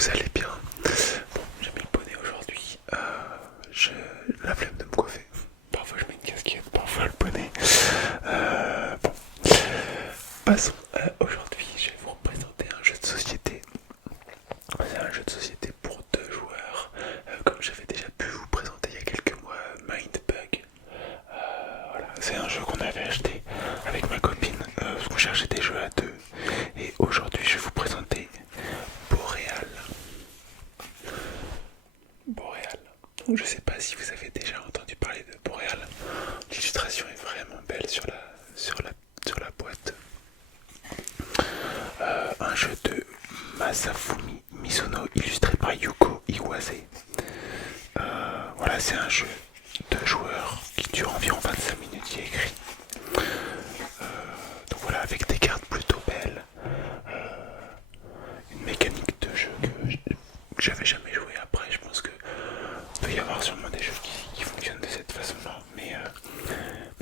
vous allez bien. Bon, j'ai mis le bonnet aujourd'hui. Je la flemme de me coiffer. Parfois je mets une casquette, parfois le bonnet. Bon, passons. Aujourd'hui, je vais vous représenter un jeu de société. C'est un jeu de société pour deux joueurs. Comme j'avais déjà pu vous présenter il y a quelques mois, Mindbug. Voilà, c'est un jeu qu'on avait acheté avec ma copine parce qu'on cherchait des jeux à deux. Et aujourd'hui, je vais vous présenter Boréal. Boréal. Donc, je sais pas si vous avez déjà entendu parler de Boréal. L'illustration est vraiment belle sur la boîte. Un jeu de Masafumi Mizuno illustré par Yuko Iwase. Voilà, c'est un jeu de joueurs qui dure environ 25 minutes, il est écrit. Donc voilà, avec des cartes plutôt belles. Une mécanique de jeu que j'avais jamais joué. Après, je pense que peut y avoir sûrement des jeux qui fonctionnent de cette façon-là, mais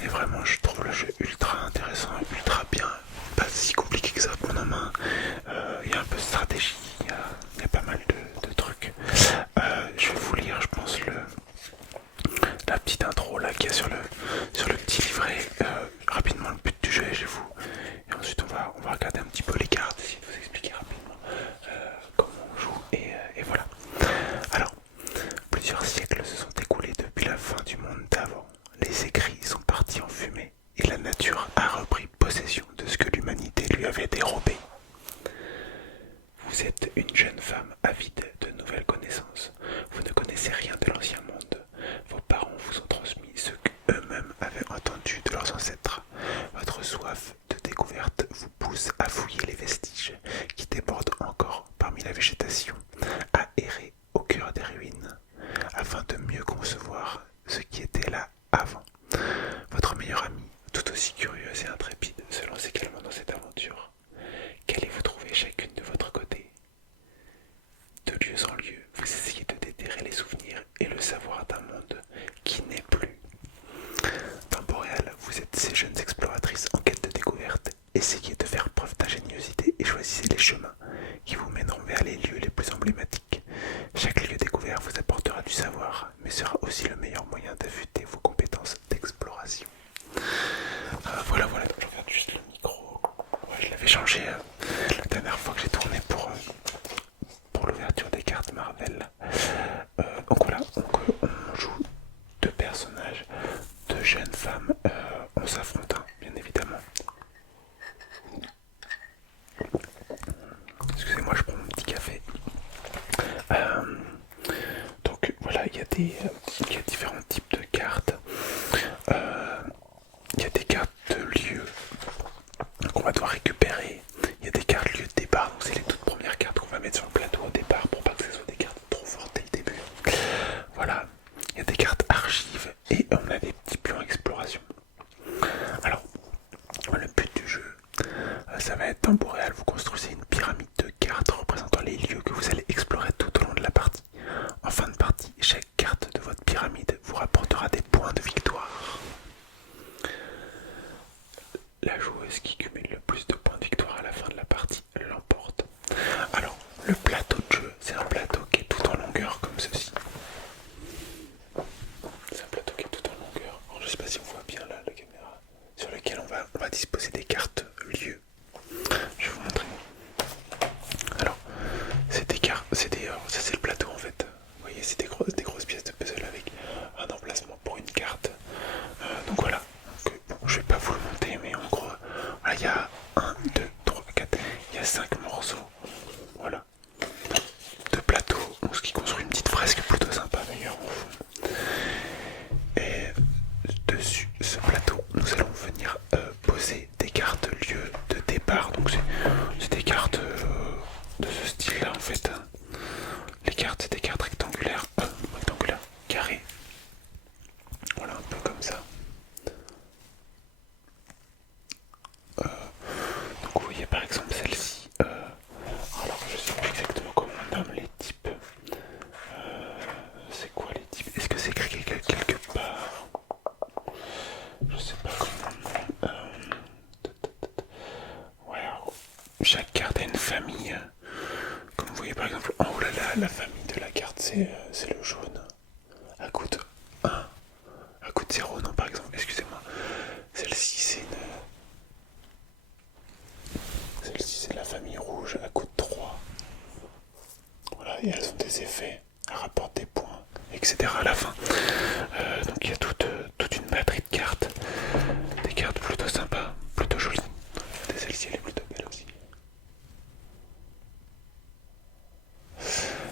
vraiment je trouve le jeu ultra intéressant, ultra bien, pas si compliqué que ça à prendre en main. Il y a un peu de stratégie, il y a pas mal de trucs. Je vais vous lire, je pense, la petite intro là qu'il y a sur le petit livret. Rapidement le but du jeu, et ensuite on va regarder un petit peu les cartes, essayer de vous expliquer rapidement comment on joue, et voilà. Alors, plusieurs siècles se sont écoulés depuis la fin du monde d'avant. Les écrits sont partis en fumée et la nature a repris possession de ce que l'humanité lui avait dérobé. Vous êtes une jeune femme avide de nouvelles connaissances. Vous ne connaissez rien de l'ancien monde. Vos parents vous ont transmis ce qu'eux-mêmes avaient entendu de leurs ancêtres. Votre soif de découverte vous pousse à fouiller les vestiges qui débordent encore parmi la végétation, à errer au cœur des ruines, afin de mieux concevoir ce qui était là avant. Votre meilleure amie, tout aussi curieuse et intrépide, se lance également dans cette aventure. Qu'allez-vous trouver chacune de votre côté? De lieu en lieu, vous essayez de déterrer les souvenirs et le savoir d'un monde qui n'est plus. Dans Boréal, vous êtes ces jeunes exploratrices en quête de découverte. Essayez de faire preuve d'ingéniosité et choisissez les chemins qui vous mèneront vers les lieux les plus emblématiques. Chaque lieu découvert vous apportera du savoir, mais sera aussi le meilleur moyen d'affûter vos compétences d'exploration. Voilà, donc je regarde juste le micro. Ouais, je l'avais changé la dernière fois que j'ai tourné pour l'ouverture des cartes Marvel. Donc voilà, on joue deux personnages, deux jeunes femmes. On s'affronte, hein, bien évidemment. Excusez-moi, je prends mon petit café. Donc voilà, il y a différents types de cartes. Il y a des cartes de lieu qu'on va devoir récupérer. Il y a des cartes lieu de départ, donc c'est les toutes premières cartes qu'on va mettre sur le plateau au départ pour pas que ce soit des cartes trop fortes dès le début. Voilà, il y a des cartes archives et on a des petits plans exploration. Alors, le but du jeu, ça va être dans Boréal, vous construisez une pyramide de cartes représentant les lieux que vous allez explorer tout au long de la partie. En fin de partie, chaque carte de votre pyramide vous rapportera des points de victoire. La joueuse qui cumule le plus de points de victoire à la fin de la partie l'emporte. Alors, le plateau de jeu, c'est un plateau qui est tout en longueur comme ceci. C'est un plateau qui est tout en longueur. Alors, je ne sais pas si on voit bien là la caméra. Sur lequel on va disposer des cartes lieux. Je vais vous montrer. Alors, c'est des cartes, ça c'est le plateau en fait. Vous voyez, c'est des grosses pièces de puzzle avec un emplacement pour une carte. Donc voilà. Bon, je vais pas vous le monter, mais en gros, voilà, il y a 1, 2, 3, 4, il y a 5 morceaux. Voilà. De plateau, ce qui construit une petite fresque plutôt sympa d'ailleurs en fond. Et dessus ce plateau, nous allons venir poser des cartes lieu de départ. Donc c'est des cartes de ce style là en fait. Les cartes, c'est des cartes rectangulaires, carrées. Voilà, un peu comme ça. Donc vous voyez par exemple celle-ci. Alors je sais plus exactement comment on nomme les types. C'est quoi les types? Est-ce que c'est écrit quelque part? Je sais pas comment. Ouais, alors, chaque carte a une famille. Comme vous voyez par exemple en haut là, la famille de la carte, c'est le jaune. À coûte 1, à coûte 0, non par exemple, excusez-moi. Celle-ci c'est la famille rouge, à coûte 3. Voilà, et elles ont des effets, elles rapportent des points, etc. à la fin. Donc il y a toute une batterie de cartes. Des cartes plutôt sympas, plutôt jolies. Celle-ci elle est plutôt belle aussi.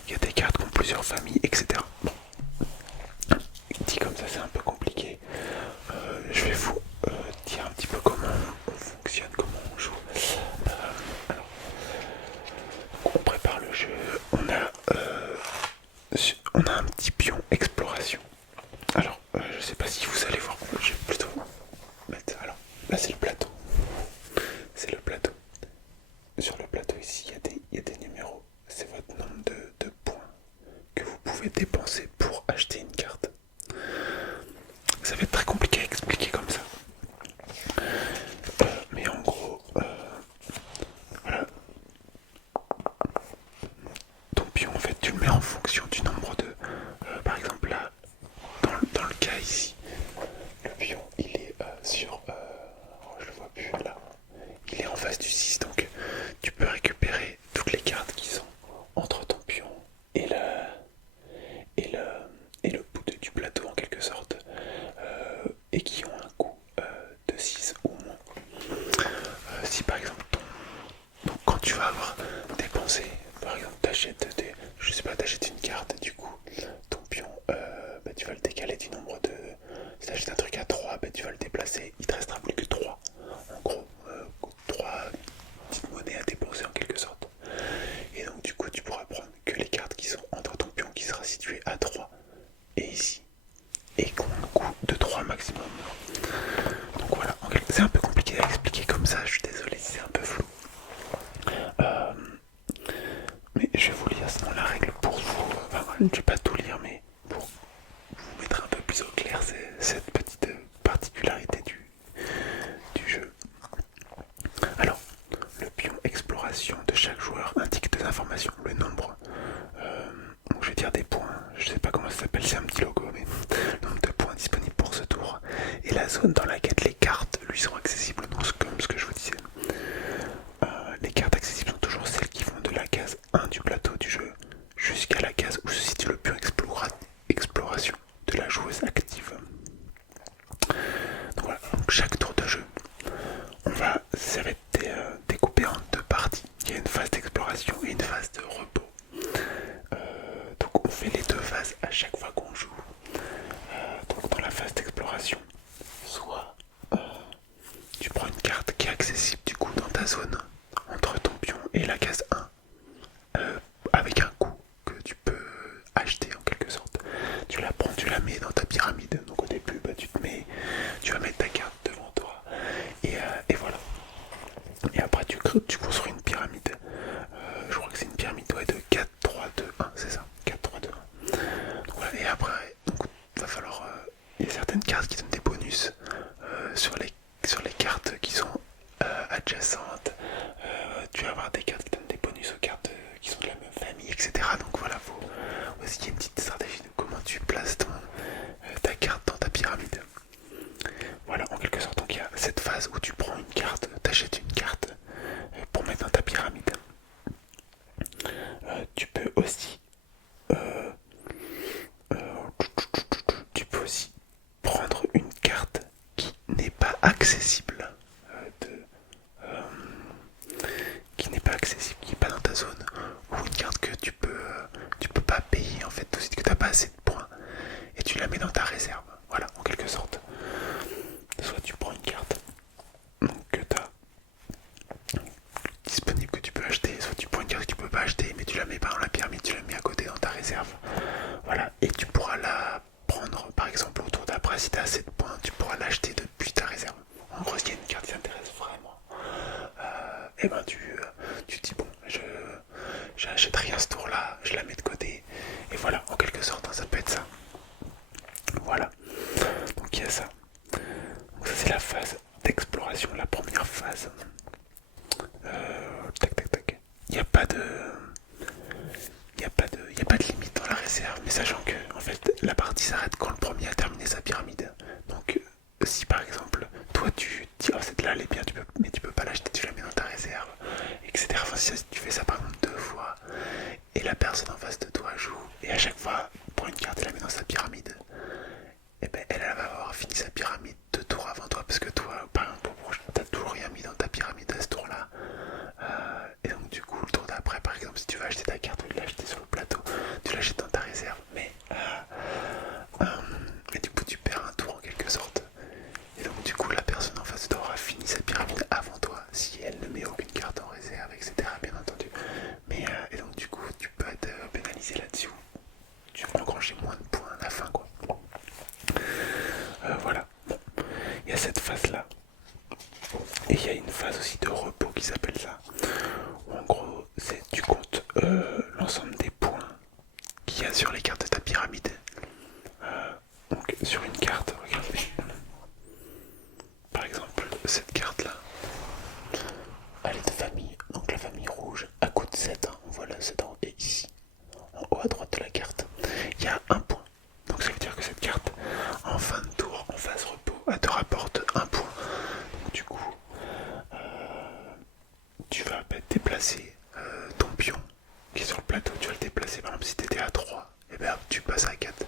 Il y a des cartes qui ont plusieurs familles, etc. Bon, dit comme ça c'est un peu compliqué. Je vais vous dire un petit peu comment on fonctionne, comment on joue. Alors, on prépare le jeu. On a un petit pion exploration. Alors, je sais pas si vous allez voir. Je vais plutôt mettre. Alors, là c'est le plateau. C'est le plateau. Sur le plateau ici, il y a des numéros. C'est votre nombre de points que vous pouvez dépenser pour acheter une carte. Ça va être très compliqué à expliquer comme ça. Mais en gros, voilà, ton pion en fait tu le mets en fonction du nombre de... par exemple là, dans le cas ici, le pion il est sur... je le vois plus là. Il est en face du 6 donc tu peux récupérer toutes les cartes qui sont entre ton pion et et le, et le bout du plateau en quelque sorte, et qui ont un coût de 6 ou moins. Si par exemple donc quand tu vas avoir dépensé, par exemple je sais pas, t'achètes une carte, du coup ton pion tu vas le décaler du nombre de... Si t'achètes un truc à 3, tu vas le déplacer, il te restera plus que 3. En gros, 3 petites monnaies à dépenser en quelque sorte. Et donc du coup tu pourras prendre que les cartes qui sont entre ton pion qui sera situé à 3 et ici, et qui ont un coût de 3 maximum. Donc voilà, c'est un peu compliqué à expliquer comme ça, je suis désolé si c'est un peu flou. Mais je vais vous lire sinon la règle pour vous. Enfin, je ne vais pas tout lire, mais pour vous mettre un peu plus au clair cette petite particularité du jeu. Alors, le pion exploration de chaque joueur indique des informations, le nombre, donc je vais dire des points, je sais pas comment ça s'appelle, c'est un petit logo, mais le nombre de points disponibles pour ce tour, et la zone dans laquelle les cartes lui sont accessibles, donc comme ce que je vous disais. Les cartes accessibles sont toujours celles qui vont de la case 1 du plateau du jeu jusqu'à la case où se situe le pion exploration de la joueuse active. Donc voilà, donc chaque tour de jeu, ça va être découpé en deux parties. Il y a une phase d'exploration et une phase de repos. Donc on fait les deux phases à chaque fois qu'on joue. Donc dans la phase d'exploration, soit tu prends une carte qui est accessible du coup dans ta zone entre ton pion et la case 1, avec un coût que tu peux acheter en quelque sorte. Tu la prends, tu la mets dans ta pyramide. Donc au début, tu vas mettre ta carte devant toi et voilà. Et après tu construis une pyramide. Je crois que c'est une pyramide de 4, 3, 2, 1, c'est ça. 4, 3, 2, 1. Donc voilà. Et après, il va falloir... il y a certaines cartes qui donnent des bonus sur les cartes qui sont adjacentes. Tu vas avoir des cartes qui donnent des bonus aux cartes qui sont de la même famille, etc. Donc voilà, faut aussi qu'il y ait une petite stratégie de comment tu places ta carte dans ta pyramide. Voilà, en quelque sorte. Donc il y a cette phase où tu prends une carte, t'achètes une carte pour mettre dans ta pyramide. Tu peux aussi prendre une carte qui n'est pas accessible, qui n'est pas accessible, qui n'est pas dans ta zone, ou une carte que tu peux pas payer en fait tout de suite, que tu n'as pas assez de points, et tu la mets dans ta réserve. Voilà, en quelque sorte. Soit tu prends une carte que tu as disponible, que tu peux acheter, soit tu prends une carte que tu peux pas acheter, mais tu la mets pas dans la pyramide, tu la mets à côté dans ta réserve. Voilà, et tu pourras la prendre par exemple au tour d'après. Si tu as assez de points, tu pourras l'acheter depuis ta réserve. En gros, s'il y a une carte qui t'intéresse vraiment, et ben tu te dis bon, j'achète rien ce tour là, je la mets de côté, et voilà, en quelque sorte, hein, ça peut être ça. Voilà, donc il y a ça. Donc ça c'est la phase d'exploration, la première phase. Tac tac tac. Il n'y a pas de... tu vas acheter ta carte, tu l'acheter sur le plateau, tu l'achètes dans ta réserve, mais du coup tu perds un tour en quelque sorte. Et donc du coup la personne en face de toi aura fini sa pyramide avant toi, si elle ne met aucune carte en réserve, etc. bien entendu. Et donc du coup tu peux être pénalisé là-dessus. Tu vas engranger moins de points à la fin quoi. Voilà. Bon. Il y a cette phase là. Et il y a une phase aussi de repos qui s'appelle ça. Où en gros tu comptes l'ensemble des points qu'il y a sur les cartes de ta pyramide. Donc sur une carte, regardez. Par exemple, cette carte là, elle est de famille. Donc la famille rouge, à coup de 7, on voit là 7 ans. Et ici, en haut à droite de la carte, il y a un point. Donc ça veut dire que cette carte, en fin de tour, en phase repos, elle te rapporte un point. Donc du coup, tu vas déplacer ton pion qui est sur le plateau, tu vas le déplacer. Par exemple, si tu étais à 3, et bien tu passes à 4,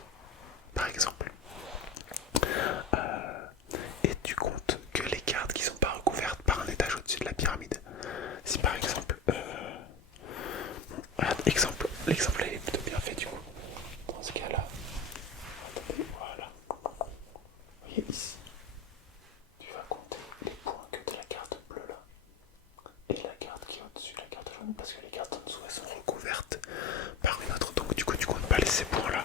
par exemple. Et tu comptes que les cartes qui sont pas recouvertes par un étage au-dessus de la pyramide. Si par exemple, regarde, l'exemple est plutôt bien fait du coup. Dans ce cas-là, attendez, voilà. Vous voyez ici, tu vas compter les points que de la carte bleue là. Et la carte qui est au-dessus, la carte jaune, parce que les cartes en dessous elles sont recouvertes par une autre. Donc du coup tu comptes pas ces points là.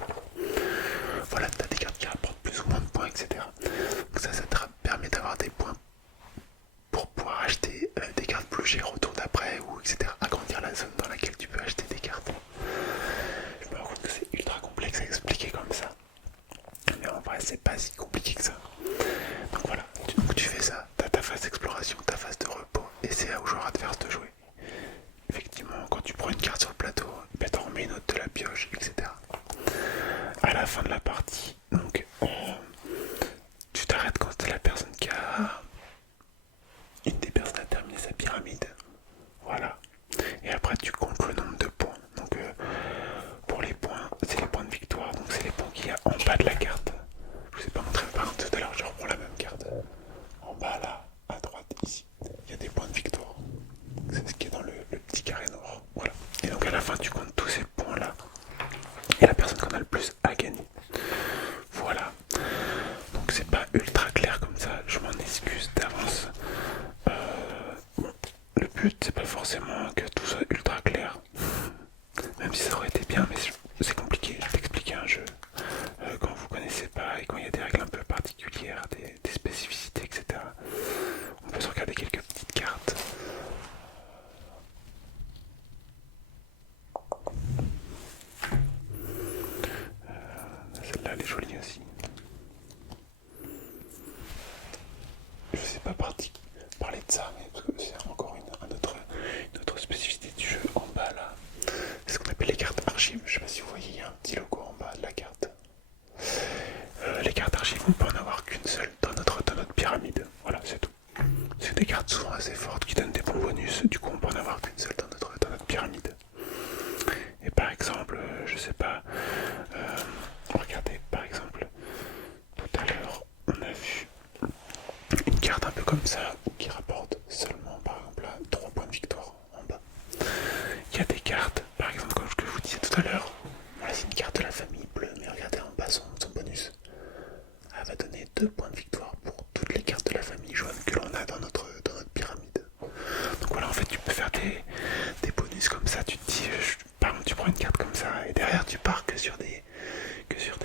Voilà, tu as des cartes qui rapportent plus ou moins de points, etc. Donc ça te permet d'avoir des points pour pouvoir acheter des cartes plus chères au tour d'après, ou etc. Agrandir la zone dans laquelle tu peux acheter des cartes. Je me rends compte que c'est ultra complexe à expliquer comme ça. Mais en vrai, c'est pas si compliqué que ça. Donc voilà, donc tu fais ça, tu as ta phase d'exploration, ta phase de repos, et c'est au joueur adverse de jouer. Effectivement, quand tu prends une carte sur le plateau, ben t'en remets une autre de la pioche, etc. À la fin de la partie, donc tu t'arrêtes quand c'est la personne qui a... Une des personnes a terminé sa pyramide. Voilà. Et après tu comptes le nombre de points. Donc pour les points, c'est les points de victoire. Donc c'est les points qu'il y a en bas de la carte. Je vous ai pas montré par contre tout à l'heure, je reprends la même carte. En bas là, à droite, ici, il y a des points de victoire. C'est ce qui est dans le petit carré noir. Voilà. Et donc à la fin tu comptes tous ces points là. Et la personne qui en a le plus a gagné. Voilà. Donc c'est pas ultra clair comme ça, je m'en excuse d'avance. Le but c'est pas forcément que tout soit ultra clair. Même si ça aurait été bien, mais c'est compliqué d'expliquer un jeu quand vous connaissez pas et quand il y a des règles un peu particulières, des spécificités, etc. On peut se regarder quelques petites cartes. Celle-là elle est jolie aussi. Je sais pas parler de ça, mais parce que c'est encore une autre spécificité du jeu. En bas là, c'est ce qu'on appelle les cartes archives. Je sais pas si vous voyez, il y a un petit logo en bas de la carte. Les cartes archives, on peut en avoir qu'une seule dans notre pyramide. Voilà, c'est tout. C'est des cartes souvent assez fortes qui donnent des bons bonus. Du coup, on peut en avoir qu'une seule dans notre pyramide. Et par exemple, je sais pas, regardez, par exemple, tout à l'heure, on a vu une carte un peu comme ça qui rapporte seulement, par exemple, 3 points de victoire en bas. Il y a des cartes, par exemple, comme je vous disais tout à l'heure, voilà, c'est une carte de la famille bleue, mais regardez en bas son bonus. Elle va donner 2 points de victoire pour toutes les cartes de la famille jaune que l'on a dans notre pyramide. Donc voilà, en fait, tu peux faire des bonus comme ça. Tu te dis, par exemple, tu prends une carte comme ça, et derrière, tu pars que sur des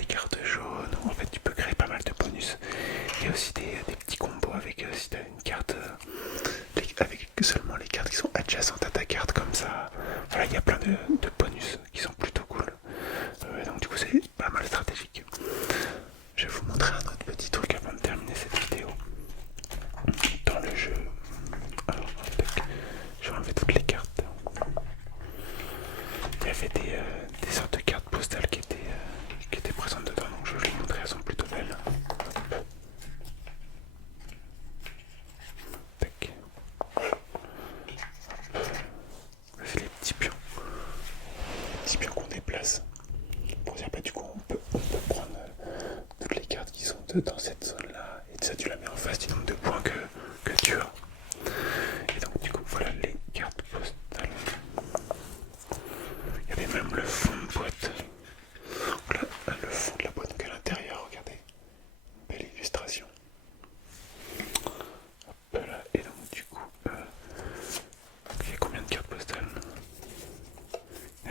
cartes jaunes. En fait, tu peux créer pas mal de bonus. Il y a aussi des petits combos avec, si tu as une carte, avec seulement les cartes qui sont adjacentes à ta carte, comme ça. Voilà, il y a plein de bonus qui sont plutôt cool. Donc, du coup, c'est pas mal stratégique. Je vais vous montrer un autre petit truc avant de terminer cette vidéo. Dans le jeu, alors, je vais enlever toutes les cartes. Il y avait des sortes de cartes postales qui étaient présentes dedans, donc je vais vous les montrer, elles sont plutôt belles. Tac. C'est les petits pions. Les petits pions qu'on déplace. Pour dire, bah, du coup, on peut prendre toutes les cartes qui sont dans cette zone-là, et ça, tu la mets en face du nombre de points que tu as. Et donc, du coup, voilà les cartes postales.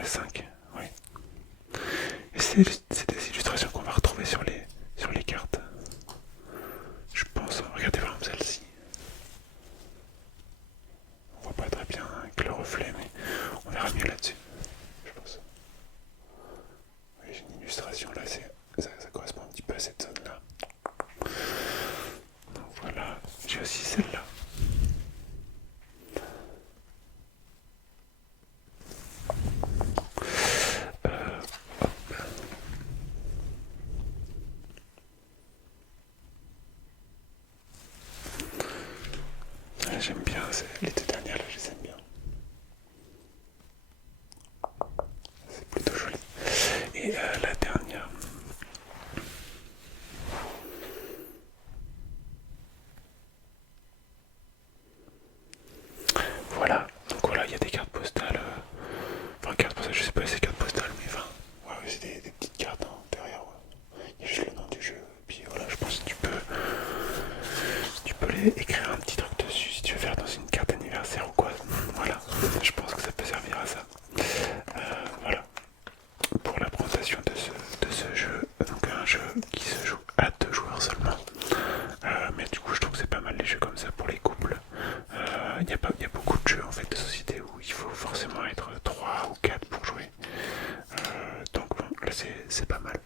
5, oui. Et c'est des illustrations qu'on va retrouver sur les cartes. Je pense, regardez par exemple celle-ci. On voit pas très bien avec le reflet, mais on verra mieux là-dessus, je pense. Oui, j'ai une illustration là, ça correspond un petit peu à cette zone-là. Donc voilà, j'ai aussi celle-là. J'aime bien, les deux dernières là, je les aime bien. C'est plutôt joli. Et la dernière. Voilà, donc voilà, il y a des cartes postales. Enfin, cartes postales, je sais pas si c'est cartes postales, mais enfin, ouais, c'est des petites cartes hein, derrière. Ouais. Il y a juste le nom du jeu. Et puis voilà, je pense que tu peux écrire un petit truc dessus si tu veux faire dans une carte anniversaire ou quoi. Voilà, je pense que ça peut servir à ça. Voilà, pour la présentation de ce jeu. Donc un jeu qui se joue à 2 joueurs seulement. Mais du coup, je trouve que c'est pas mal les jeux comme ça pour les couples. Il y a beaucoup de jeux en fait de société où il faut forcément être 3 ou 4 pour jouer. Donc bon, là c'est pas mal.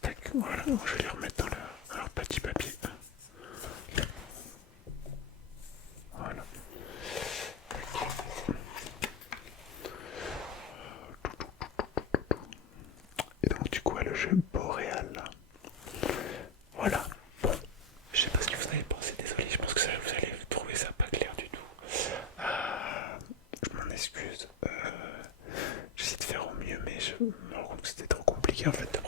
Tac, voilà, je vais les remettre dans leur petit papier. Voilà. Et donc du coup, le jeu Boréal. Voilà. Bon, je sais pas ce que vous avez pensé, désolé, je pense que vous allez trouver ça pas clair du tout. Je m'en excuse. J'essaie de faire au mieux, mais je me rends compte que c'était trop compliqué en fait.